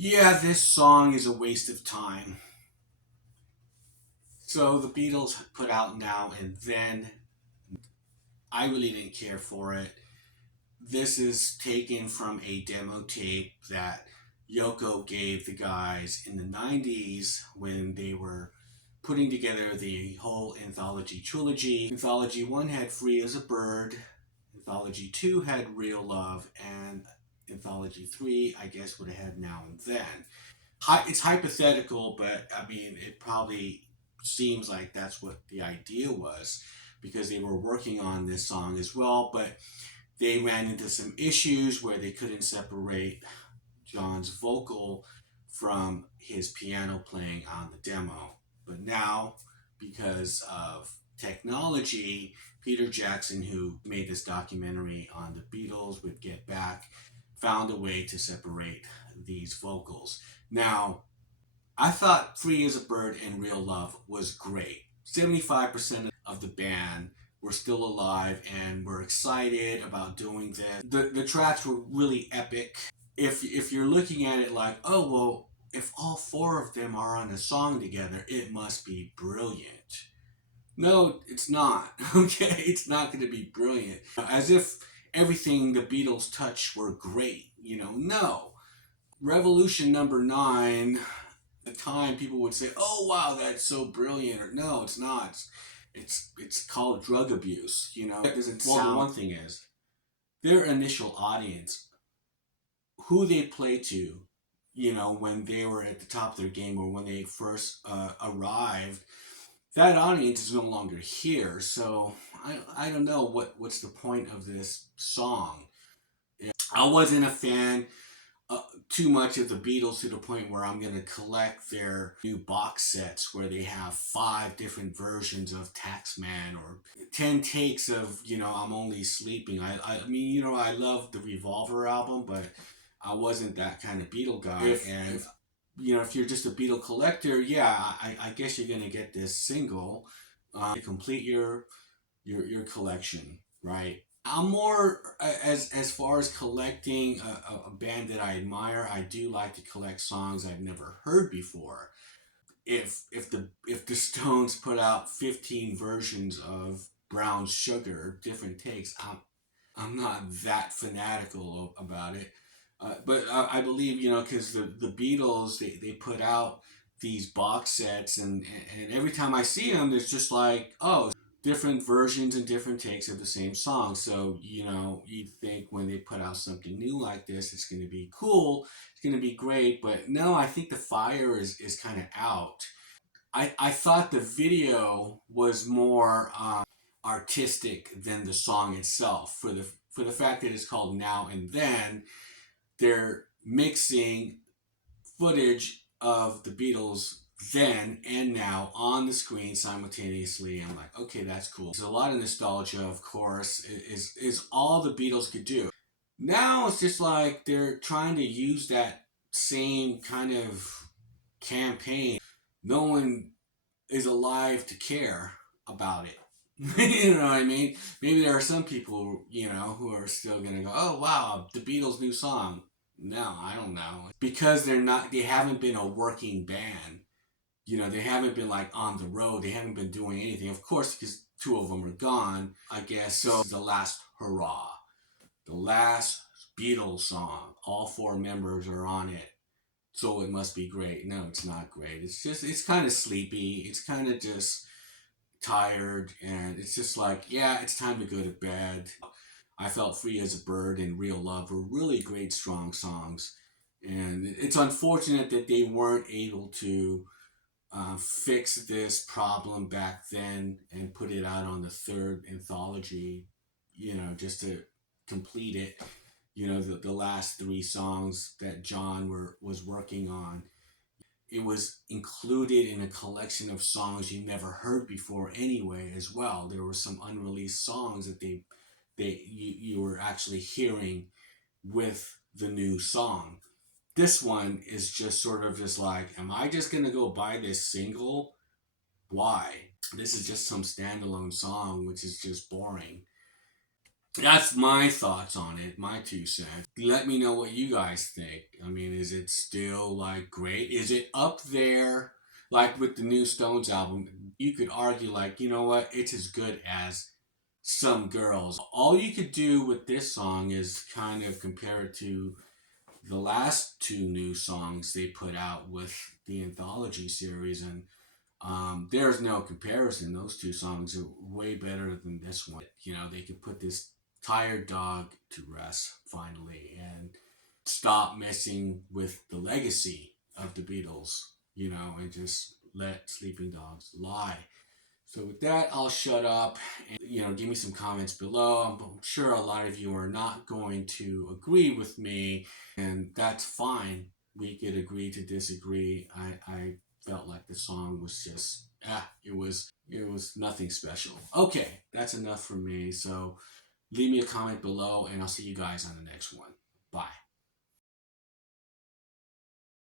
Yeah, this song is a waste of time. So the Beatles put out Now and Then. I really didn't care for it. This is taken from a demo tape that Yoko gave the guys in the 90s when they were putting together the whole anthology trilogy. Anthology 1 had Free as a Bird, Anthology 2 had Real Love, and Anthology 3, I guess, would have had Now and Then. It's hypothetical, but I mean, it probably seems like that's what the idea was because they were working on this song as well, but they ran into some issues where they couldn't separate John's vocal from his piano playing on the demo. But now, because of technology, Peter Jackson, who made this documentary on the Beatles with Get Back, found a way to separate these vocals. Now, I thought Free as a Bird and Real Love was great. 75% of the band were still alive and were excited about doing this. The tracks were really epic. If you're looking at it like, oh, well, if all four of them are on a song together, it must be brilliant. No, it's not. Okay, it's not going to be brilliant. As if everything the Beatles touched were great. No. Revolution number 9, the time people would say, "Oh wow, that's so brilliant," or "No, it's not. It's called drug abuse." That doesn't sound. Well, the one thing is their initial audience, who they play to, when they were at the top of their game or when they first arrived, that audience is no longer here. So I don't know what's the point of this song. I wasn't a fan too much of the Beatles to the point where I'm going to collect their new box sets where they have 5 different versions of Taxman or 10 takes of, I'm Only Sleeping. I mean, I love the Revolver album, but I wasn't that kind of Beatle guy. If you're just a Beatle collector, yeah, I guess you're going to get this single to complete your collection, right? I'm more as far as collecting a band that I admire. I do like to collect songs I've never heard before. If the Stones put out 15 versions of Brown Sugar, different takes, I'm not that fanatical about it. But I believe because the Beatles they put out these box sets and every time I see them, there's just like, oh, different versions and different takes of the same song. So, you think when they put out something new like this, it's going to be cool, it's going to be great. But no, I think the fire is kind of out. I thought the video was more artistic than the song itself for the fact that it's called Now and Then. They're mixing footage of the Beatles then and now on the screen simultaneously. I'm like, okay, that's cool. There's a lot of nostalgia, of course, is all the Beatles could do. Now it's just like they're trying to use that same kind of campaign. No one is alive to care about it. You know what I mean? Maybe there are some people, who are still gonna go, "Oh wow, the Beatles' new song." No, I don't know. Because they haven't been a working band. They haven't been like on the road. They haven't been doing anything. Of course, because 2 of them are gone, I guess. So it's the last hurrah. The last Beatles song. All 4 members are on it. So it must be great. No, it's not great. It's kind of sleepy. It's kind of just tired. And it's just like, yeah, it's time to go to bed. I felt Free as a Bird and Real Love were really great, strong songs. And it's unfortunate that they weren't able to fix this problem back then and put it out on the 3rd anthology, just to complete it. The last 3 songs that John was working on. It was included in a collection of songs you never heard before anyway as well. There were some unreleased songs that you were actually hearing with the new song. This one is just sort of just like, am I just gonna go buy this single? Why? This is just some standalone song, which is just boring. That's my thoughts on it, my 2 cents. Let me know what you guys think. I mean, is it still like great? Is it up there like with the new Stones album? You could argue like, you know what, it's as good as Some Girls. All you could do with this song is kind of compare it to the last two new songs they put out with the anthology series, and there's no comparison. Those two songs are way better than this one. You know, they could put this tired dog to rest finally and stop messing with the legacy of the Beatles, you know, and just let sleeping dogs lie. So with that, I'll shut up and, you know, give me some comments below. I'm sure a lot of you are not going to agree with me, and that's fine. We could agree to disagree. I felt like the song was just, it was nothing special. Okay, that's enough for me. So leave me a comment below, and I'll see you guys on the next one. Bye.